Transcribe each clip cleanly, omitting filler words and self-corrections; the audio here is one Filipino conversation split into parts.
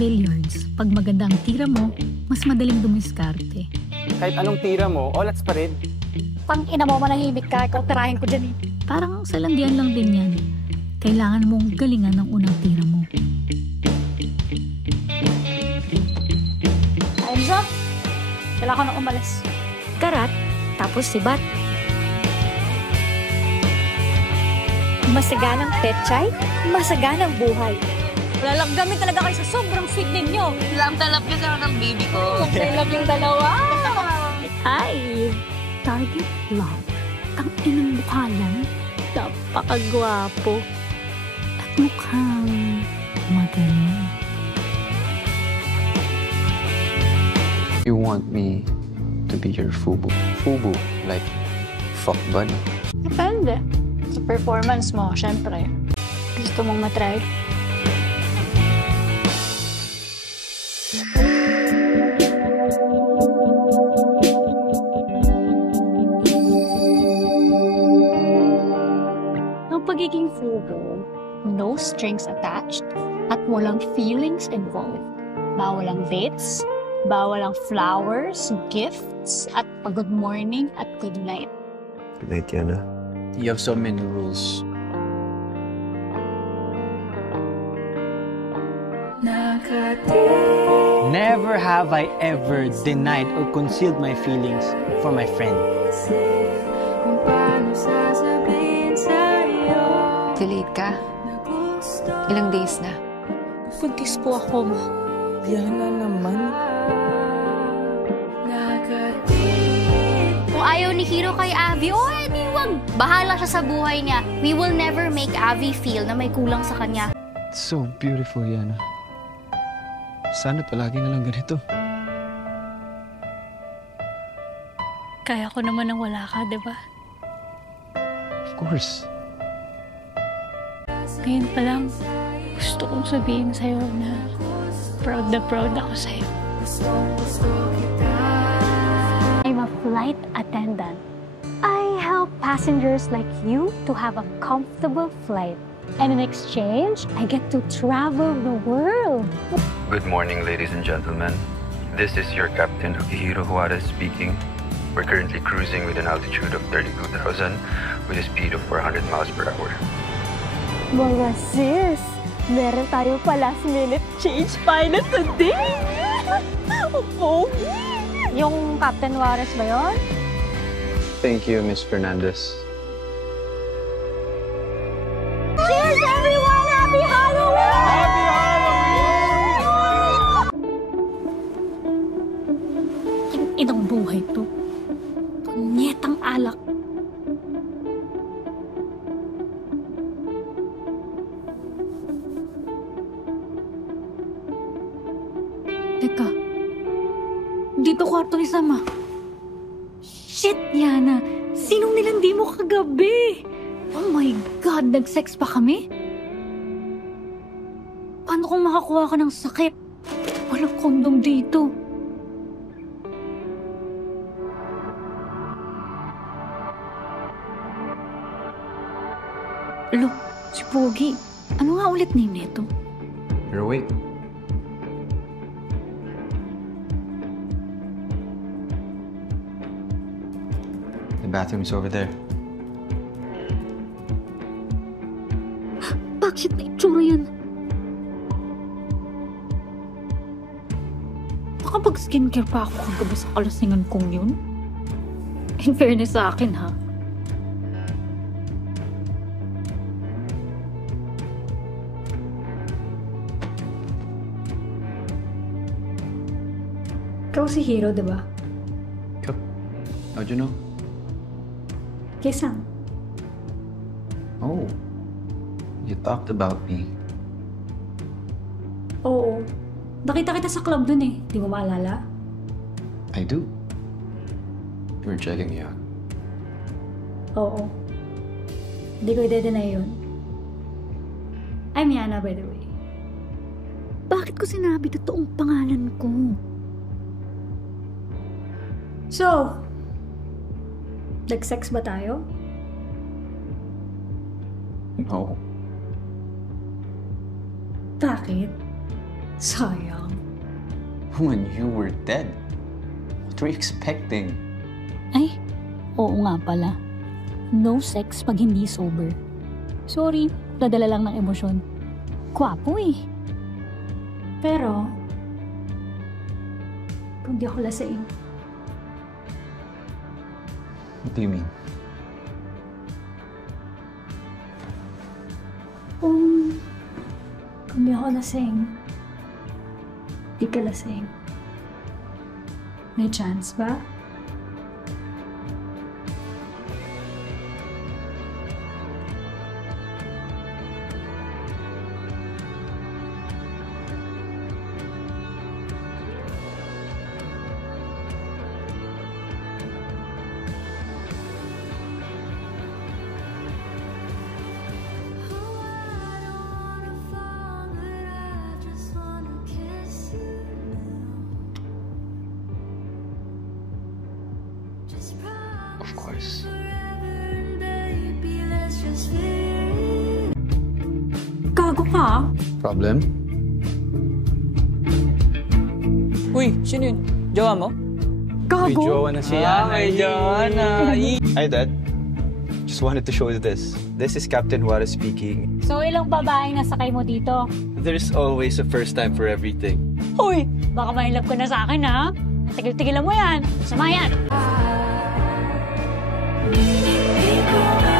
billiards, pag maganda ang tira mo, mas madaling dumiskarte. Kahit anong tira mo, olats pa rin. Ina mo, manahimik ka. Ikaw tirahin ko dyan eh. Parang sa landian lang din yan. Kailangan mong galingan ng unang tira mo. Time's up. Kailangan ko nang umalis. Karat, tapos si Bat. Masaganang petchay, masaganang buhay. Lalagdamin talaga kayo sa sobrang sweet ninyo. Love kasi ako ng baby ko. Love yung dalawa. Hi! Target love. Ang inang mukha yan, napakagwapo. At mukhang magaling. You want me to be your FUBU? FUBU, like fuck buddy? Depende. Sa performance mo, syempre. Gusto mong matry? Ang pagiging FUBU, no strings attached, at walang feelings involved. Bawal ang dates, bawal ang flowers, gifts, at pag-good morning at good night. Good night, Yana. You have so many rules. Never have I ever denied or concealed my feelings for my friend. Delayed ka? Ilang days na? Buntis po ako, ma. Yana naman. Kung ayaw ni Hiro kay Abby, edi wag. Bahala siya sa buhay niya. We will never make Abby feel na may kulang sa kanya. It's so beautiful, Yana. Sana palagi na lang ganito. Kaya ko naman nang wala ka, di ba? Of course. Ngayon pa lang, gusto kong sabihin sa'yo na proud ako sa'yo. I'm a flight attendant. I help passengers like you to have a comfortable flight. And in exchange, I get to travel the world. Good morning, ladies and gentlemen. This is your captain, Akihiro Juarez speaking. We're currently cruising with an altitude of 32,000 with a speed of 400 miles per hour. Mga sis, meron tayo pa last minute change pilot today! Opo! Yung Captain Juarez ba yun? Thank you, Miss Fernandez. Cheers, everyone! Happy Halloween! Happy Halloween! Yung inang buhay to. Punyetang alak. Teka. Dito kwarto ni Sama. Shit, Yana. Sinong nilandi mo kagabi? Oh my God, nag-sex pa kami? Paano kung makakuha ka ng sakit? Walang kondom dito. Alo, si Pogi. Ano nga ulit name nito? You're awake. The bathroom's over there. Bakit na itsura yan? Nakapag-skincare pa ako kagabi sa kalasingan kong yun? In fairness sa akin, ha? Ikaw si Hiro, di ba? Yup. How'd you know? Kesang. Oh. You talked about me. Oo. Nakita kita sa club dun eh. Di mo maalala? I do. You were checking me out. Oo. Hindi ko i-deny yun. I'm Yana, by the way. Bakit ko sinabi totoong pangalan ko? So, nag-sex ba tayo? No. Bakit? Sayang. When you were dead. What were you expecting? Ay, oo nga pala. No sex pag hindi sober. Sorry, dadala lang ng emosyon. Kwapo eh. Pero, kung di ako lasing, What do you mean? kung di ako lasing, di ka lasing. May chance ba? Of course. Gago ka? Problem? Uy, sino yun? Jowa mo? Gago? jowa na siya. May jowa na. Hi, Dad. Just wanted to show you this. This is Captain Juarez speaking. So, ilang babaeng nasakay mo dito? There's always a first time for everything. Uy, baka mailap ko na sa akin ha? Tigil-tigilan mo yan. Sama yan.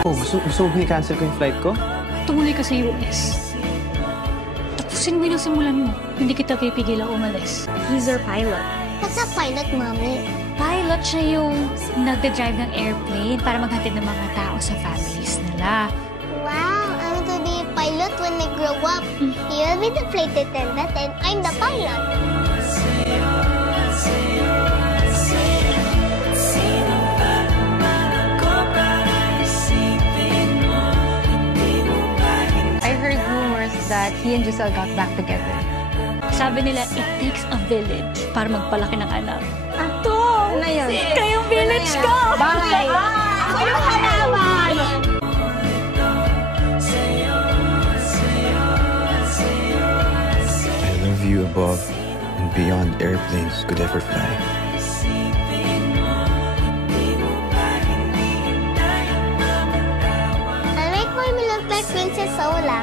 Oh, gusto mo i-cancel ko yung flight ko? Tumuloy ka sa US. Tapusin mo yung simulan mo. Hindi kita pipigilan umalis. He's our pilot. What's a pilot, Mommy? Pilot siya yung nagde-drive ng airplane para maghatid ng mga tao sa families nila. Wow, I want to be a pilot when I grow up. You'll be the flight attendant and I'm the pilot. I heard rumors that he and Giselle got back together. Sabi nila, it takes a village para magpalaki ng anak. Ato! Ano yun? Kayong village ko! Bye! Ako yung halaman! I love you above and beyond airplanes could ever fly. I like when we look like Princess Sola.